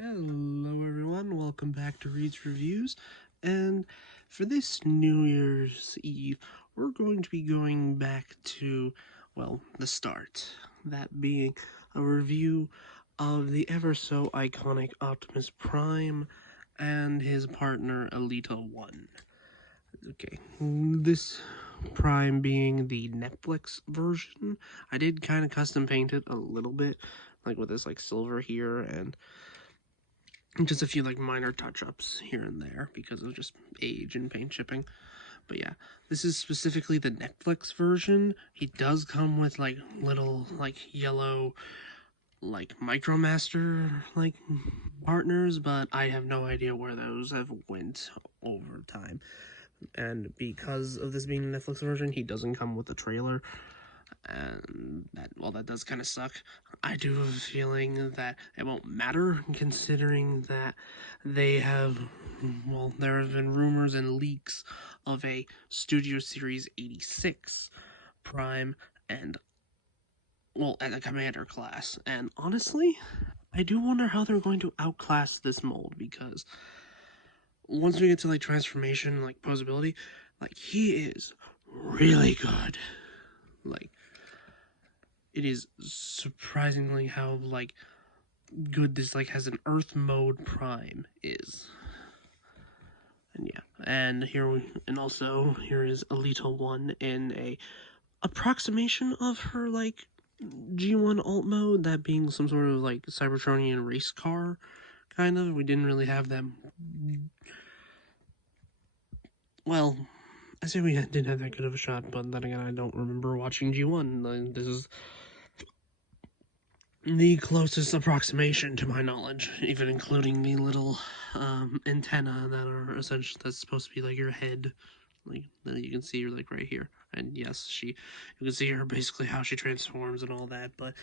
Hello everyone, welcome back to Reed's Reviews, and for this New Year's Eve, we're going to be going back to, well, the start. That being a review of the ever-so iconic Optimus Prime and his partner ELITA-1. Okay, this Prime being the Netflix version. I did kind of custom paint it a little bit, like with this like silver here and just a few like minor touch-ups here and there because of just age and paint chipping. But yeah, this is specifically the Netflix version. He does come with like little like yellow like MicroMaster like partners, but I have no idea where those have went over time. And because of this being the Netflix version, he doesn't come with a trailer, and that does kind of suck. I do have a feeling that it won't matter, considering that there have been rumors and leaks of a Studio Series 86 Prime and a Commander class, and honestly, I do wonder how they're going to outclass this mold, because once we get to like transformation, like posability, like he is really good. Like, it is surprisingly how like good this like has an Earth mode Prime is. And yeah, and here is ELITA-1 in a approximation of her like G1 alt mode, that being some sort of like Cybertronian race car kind of. We didn't really have them. Well, I say we didn't have that good of a shot, but then again, I don't remember watching G1. This is the closest approximation to my knowledge, even including the little antenna that's supposed to be like your head, like that you can see her like right here. And yes, you can see her basically how she transforms and all that, but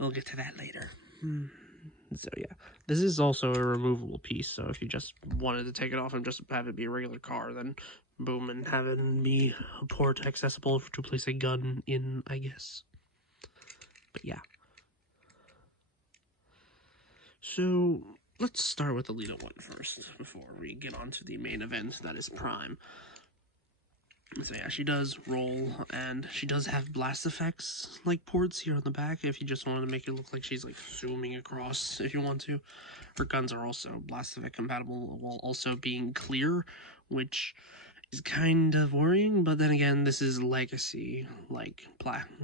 we'll get to that later. So yeah, this is also a removable piece, so if you just wanted to take it off and just have it be a regular car, then boom, and have it be a port accessible to place a gun in, I guess. But yeah. So let's start with ELITA-1 first, before we get on to the main event, that is Prime. So yeah, she does roll, and she does have blast effects, like ports here on the back, if you just wanted to make it look like she's like zooming across, if you want to. Her guns are also blast effect compatible, while also being clear, which is kind of worrying, but then again, this is legacy, like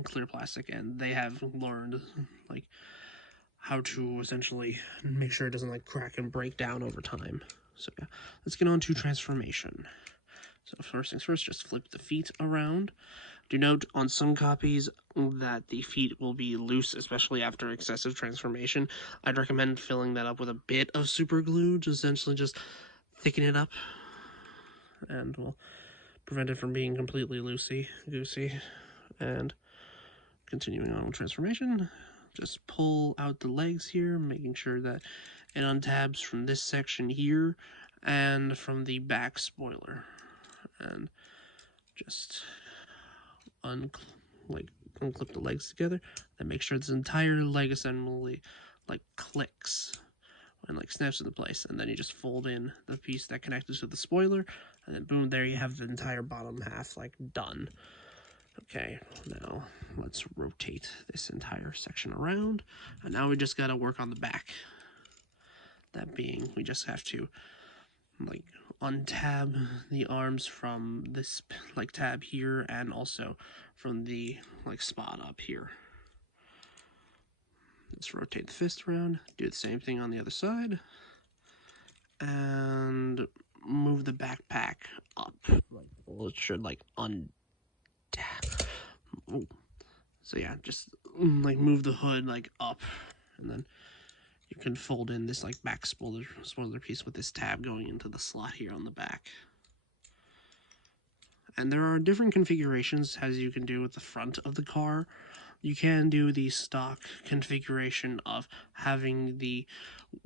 clear plastic, and they have learned, like, how to essentially make sure it doesn't like crack and break down over time. So yeah, let's get on to transformation. So first things first, just flip the feet around. Do note on some copies that the feet will be loose, especially after excessive transformation. I'd recommend filling that up with a bit of super glue, to essentially just thicken it up, and will prevent it from being completely loosey-goosey. And continuing on with transformation, just pull out the legs here, making sure that it untabs from this section here and from the back spoiler, and just unclip the legs together, then make sure this entire leg assembly like clicks and like snaps into place, and then you just fold in the piece that connected to the spoiler, and then boom, there you have the entire bottom half like done. Okay, now let's rotate this entire section around, and now we just gotta work on the back. That being, we just have to like untab the arms from this like tab here, and also from the like spot up here. Let's rotate the fist around, do the same thing on the other side, and move the backpack up. Well, it should like untab. Oh. So yeah, just like move the hood like up, and then you can fold in this like back spoiler piece with this tab going into the slot here on the back. And there are different configurations as you can do with the front of the car. You can do the stock configuration of having the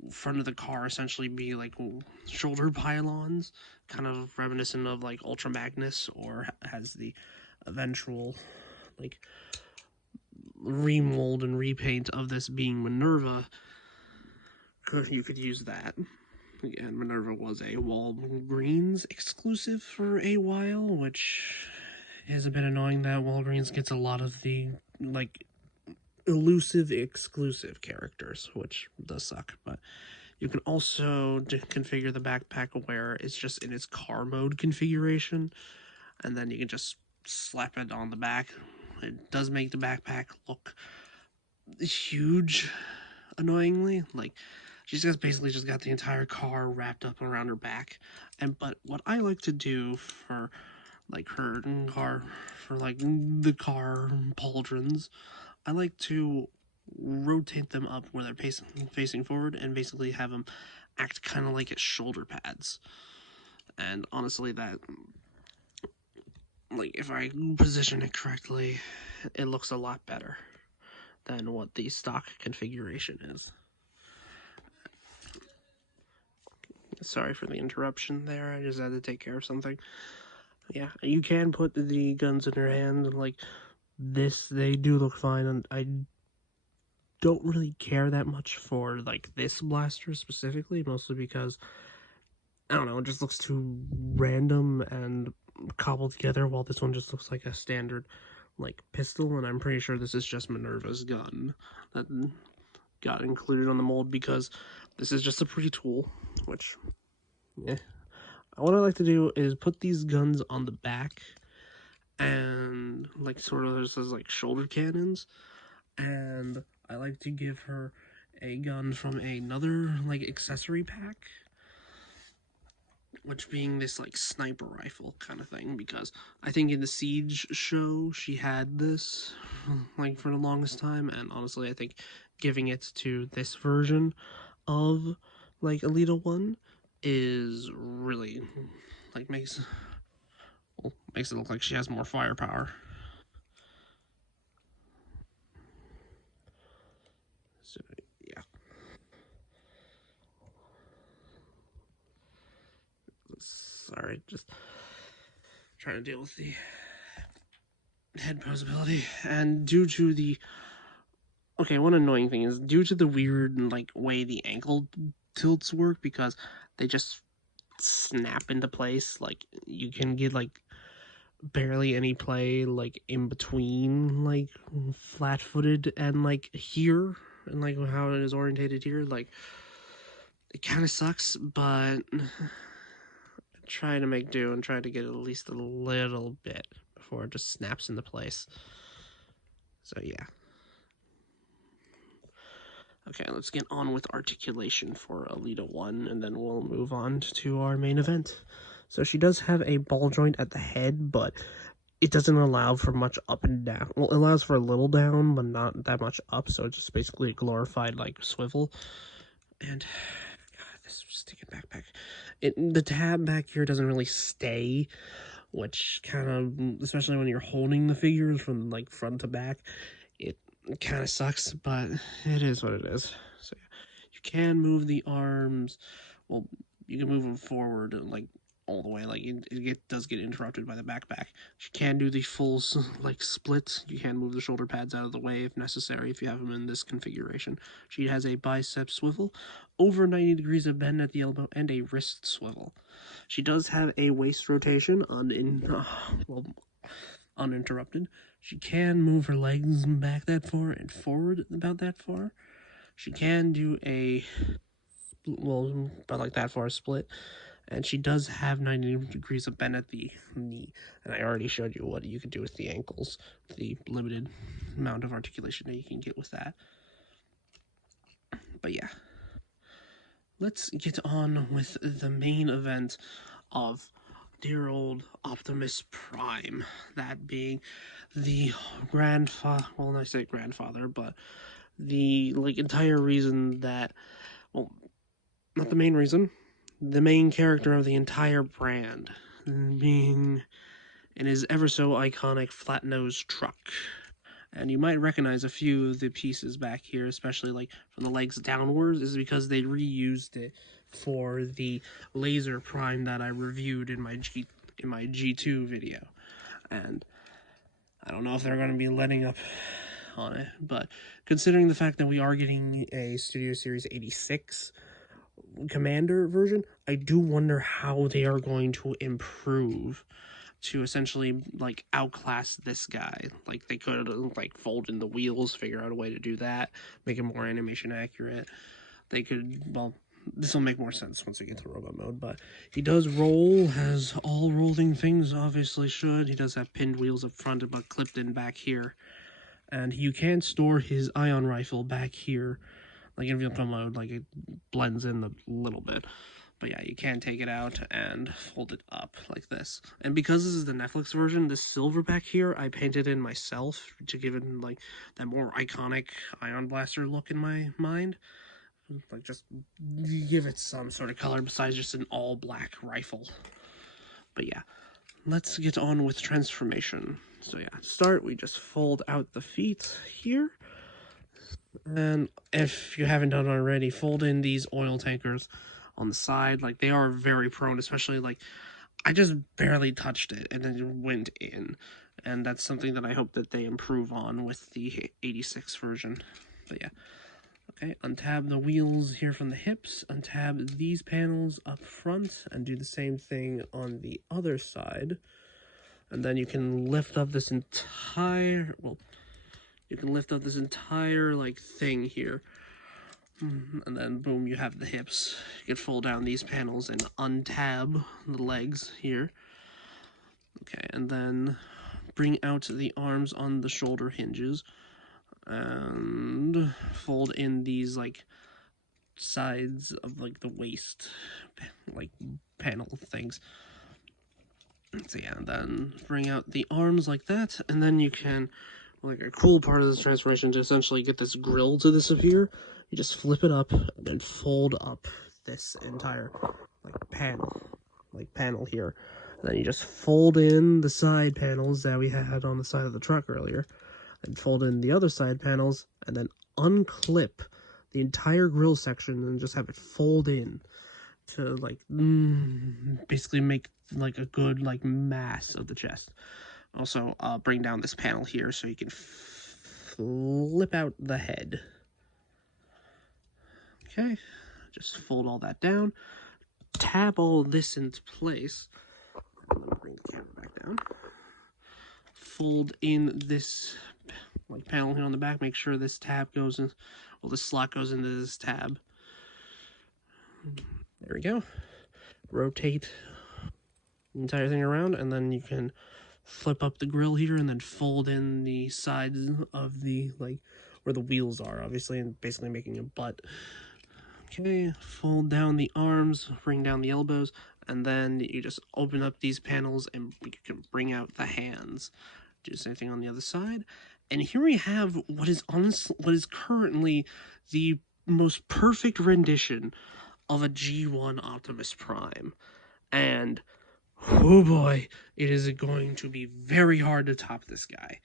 front of the car essentially be like shoulder pylons, kind of reminiscent of like Ultra Magnus, or has the eventual like remold and repaint of this being Minerva you could use that. Again, Minerva was a Walgreens exclusive for a while, which is a bit annoying that Walgreens gets a lot of the, like, elusive exclusive characters, which does suck. But you can also configure the backpack where it's just in its car mode configuration, and then you can just slap it on the back. It does make the backpack look huge, annoyingly. Like, she's just basically just got the entire car wrapped up around her back. But what I like to do for like her car, for like the car pauldrons, I like to rotate them up where they're facing forward and basically have them act kind of like its shoulder pads. And honestly, that, like, if I position it correctly, it looks a lot better than what the stock configuration is. Sorry for the interruption there, I just had to take care of something. Yeah, you can put the guns in her hand, like this, they do look fine, and I don't really care that much for, like, this blaster specifically, mostly because, I don't know, it just looks too random and cobbled together, while this one just looks like a standard, like, pistol, and I'm pretty sure this is just Minerva's gun that got included on the mold, because this is just a pretty tool, which, yeah. What I like to do is put these guns on the back, and, like, sort of there's like shoulder cannons, and I like to give her a gun from another, like, accessory pack, which being this, like, sniper rifle kind of thing, because I think in the Siege show she had this, like, for the longest time, and honestly I think giving it to this version of, like, ELITA-1 is really, like, makes it look like she has more firepower. So, yeah. Sorry, just trying to deal with the head posability. And due to the... Okay, one annoying thing is, due to the weird, like, way the ankle tilts work, because they just snap into place, like, you can get, like, barely any play, like, in between, like, flat-footed and, like, here, and, like, how it is orientated here, like, it kind of sucks, but try to make do and try to get at least a little bit before it just snaps into place. So, yeah. Okay, let's get on with articulation for ELITA-1, and then we'll move on to our main event. So she does have a ball joint at the head, but it doesn't allow for much up and down. Well, it allows for a little down, but not that much up, so it's just basically a glorified, like, swivel. And, God, this sticking backpack. The tab back here doesn't really stay, which kind of, especially when you're holding the figures from, like, front to back, it kind of sucks, but it is what it is. So you can move the arms. Well, you can move them forward, like, all the way. Like, it does get interrupted by the backpack. You can do the full, like, split. You can move the shoulder pads out of the way if necessary, if you have them in this configuration. She has a bicep swivel, over 90 degrees of bend at the elbow, and a wrist swivel. She does have a waist rotation uninterrupted. She can move her legs back that far and forward about that far. She can do a, well, about like that far split. And she does have 90 degrees of bend at the knee. And I already showed you what you could do with the ankles, the limited amount of articulation that you can get with that. But yeah. Let's get on with the main event of dear old Optimus Prime. That being the grandfather, well, when I say grandfather, but the, like, entire reason that, well, not the main reason, the main character of the entire brand, being in his ever so iconic flat-nosed truck. And you might recognize a few of the pieces back here, especially, like, from the legs downwards, is because they reused it for the Laser Prime that I reviewed in my G2 video. And I don't know if they're going to be letting up on it, but considering the fact that we are getting a Studio Series 86 Commander version, I do wonder how they are going to improve to essentially like outclass this guy. Like they could like fold in the wheels, figure out a way to do that, make it more animation accurate. They could, well, this will make more sense once we get to robot mode, but he does roll, as all rolling things obviously should. He does have pinned wheels up front, but clipped in back here. And you can store his ion rifle back here. Like in vehicle mode, like it blends in a little bit. But yeah, you can take it out and fold it up like this. And because this is the Netflix version, this silver back here, I painted in myself to give it like that more iconic Ion Blaster look in my mind. Like just give it some sort of color besides just an all black rifle. But yeah, let's get on with transformation. So yeah, to start, we just fold out the feet here. And if you haven't done it already, fold in these oil tankers on the side. Like they are very prone, especially like I just barely touched it and then it went in. And that's something that I hope that they improve on with the 86 version. But yeah. Okay, untab the wheels here from the hips, untab these panels up front, and do the same thing on the other side. And then you can lift up this entire, well, you can lift up this entire, like, thing here. And then, boom, you have the hips. You can fold down these panels and untab the legs here. Okay, and then bring out the arms on the shoulder hinges. And fold in these, like, sides of like the waist like panel things. So yeah, and then bring out the arms like that, and then you can, like a cool part of this transformation to essentially get this grill to disappear, you just flip it up and then fold up this entire like panel here. And then you just fold in the side panels that we had on the side of the truck earlier, and fold in the other side panels, and then unclip the entire grill section and just have it fold in to like basically make like a good like mass of the chest. Also bring down this panel here so you can flip out the head. Okay, just fold all that down, tab all this into place, and then bring the camera back down, fold in this like panel here on the back, make sure this tab goes in, well, this slot goes into this tab. There we go. Rotate the entire thing around, and then you can flip up the grill here and then fold in the sides of the, like, where the wheels are, obviously, and basically making a butt. Okay, fold down the arms, bring down the elbows, and then you just open up these panels and you can bring out the hands. Do the same thing on the other side. And here we have what is currently the most perfect rendition of a G1 Optimus Prime. And, oh boy, it is going to be very hard to top this guy.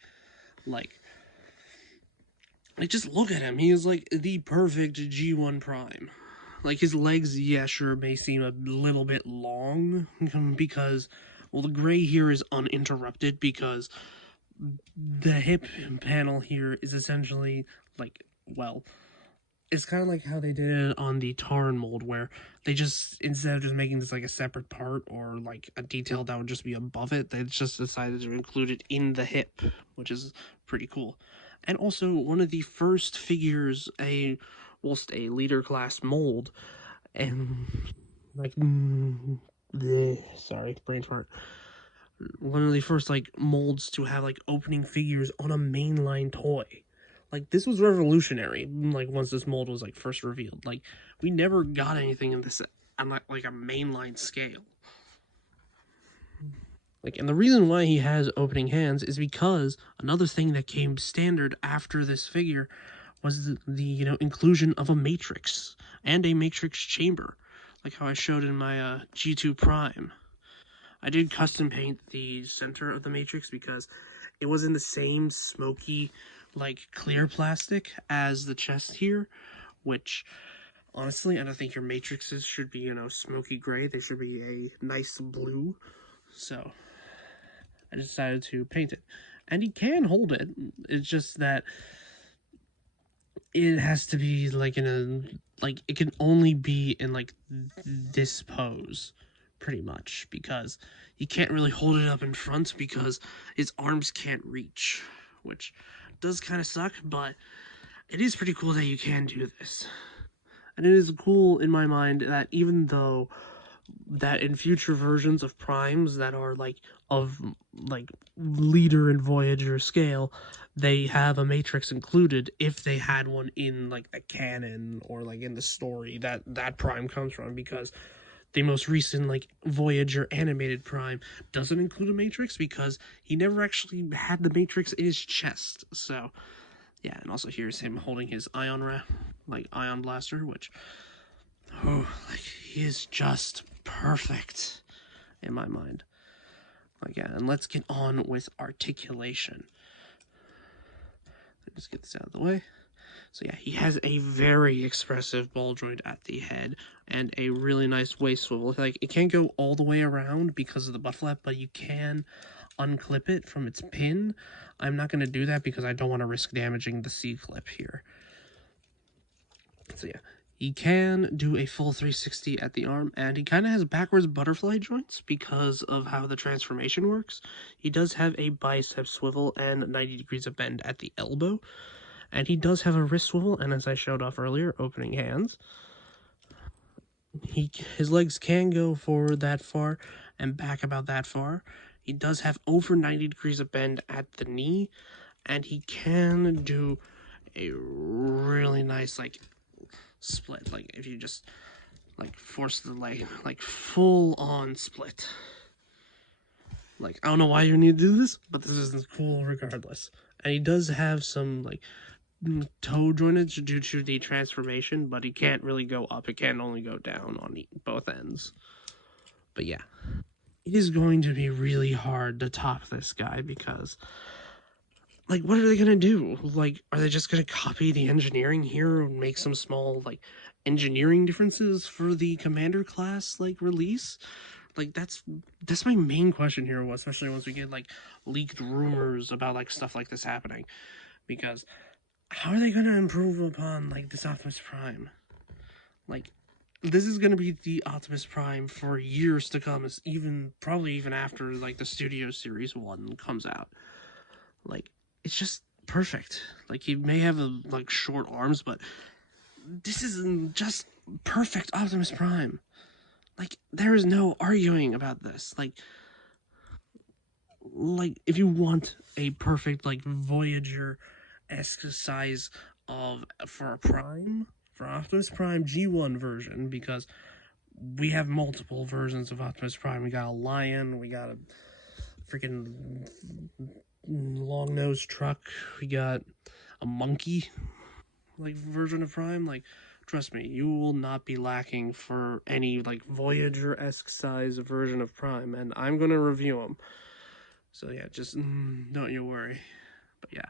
Like, just look at him. He is, like, the perfect G1 Prime. Like, his legs, yeah, sure, may seem a little bit long, because, well, the gray here is uninterrupted, because the hip panel here is essentially, like, well, it's kind of like how they did it on the Tarn mold, where they just, instead of just making this like a separate part or like a detail that would just be above it, they just decided to include it in the hip, which is pretty cool. And also, one of the first figures, whilst a leader class mold, and like, sorry, brain fart. One of the first like molds to have like opening figures on a mainline toy. Like, this was revolutionary, like, once this mold was, like, first revealed. Like, we never got anything in this on, like, a mainline scale. Like, and the reason why he has opening hands is because another thing that came standard after this figure was the you know, inclusion of a matrix and a matrix chamber, like how I showed in my G2 Prime. I did custom paint the center of the matrix because it was in the same smoky, like, clear plastic as the chest here, which, honestly, I don't think your matrices should be, you know, smoky gray. They should be a nice blue. So I decided to paint it. and he can hold it. It's just that it has to be like in a like it can only be in like this pose pretty much, because he can't really hold it up in front because his arms can't reach, which does kind of suck, but it is pretty cool that you can do this. And it is cool in my mind that even though that in future versions of primes that are like of like leader and Voyager scale, they have a matrix included if they had one in like the canon or like in the story that that prime comes from, because the most recent like Voyager animated prime doesn't include a matrix because he never actually had the matrix in his chest. So yeah, and also here's him holding his ion blaster, which, oh, like, he is just perfect in my mind. Like, yeah, and let's get on with articulation. Let's get this out of the way. So yeah, he has a very expressive ball joint at the head and a really nice waist swivel. Like, it can't go all the way around because of the butt flap, but you can unclip it from its pin. I'm not going to do that because I don't want to risk damaging the C-clip here. So yeah, he can do a full 360 at the arm, and he kind of has backwards butterfly joints because of how the transformation works. He does have a bicep swivel and 90 degrees of bend at the elbow, and he does have a wrist swivel, and as I showed off earlier, opening hands. His legs can go forward that far and back about that far. He does have over 90 degrees of bend at the knee, and he can do a really nice like split, like if you just like force the leg, like full on split. Like, I don't know why you need to do this, but this is cool regardless. And he does have some like toe jointage due to the transformation, but he can't really go up. It can only go down on both ends. But yeah, it is going to be really hard to top this guy because, like, what are they gonna do? Like, are they just gonna copy the engineering here and make some small like engineering differences for the commander class like release? Like, that's my main question here, especially once we get like leaked rumors about like stuff like this happening, because how are they gonna improve upon like this Optimus Prime? Like, this is gonna be the Optimus Prime for years to come, even probably even after like the Studio Series 1 comes out. Like, it's just perfect. Like, he may have like short arms, but this is just perfect Optimus Prime. Like, there is no arguing about this. Like if you want a perfect like Voyager-esque size of for a Prime, for Optimus Prime G1 version, because we have multiple versions of Optimus Prime. We got a lion, we got a freaking long nosed truck, we got a monkey like version of Prime. Like, trust me, you will not be lacking for any like Voyager-esque size version of Prime, and I'm gonna review them. So yeah, just don't you worry. But yeah,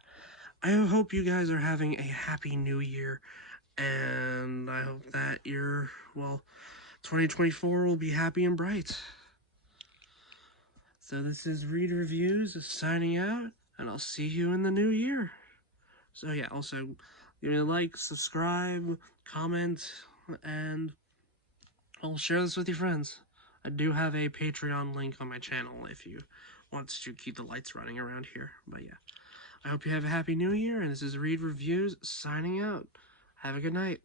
I hope you guys are having a happy new year, and I hope that your, well, 2024 will be happy and bright. So this is Read Reviews signing out, and I'll see you in the new year. So yeah, also give me a like, subscribe, comment, and I'll share this with your friends. I do have a Patreon link on my channel if you want to keep the lights running around here. But yeah, I hope you have a happy new year, and this is Read Reviews signing out. Have a good night.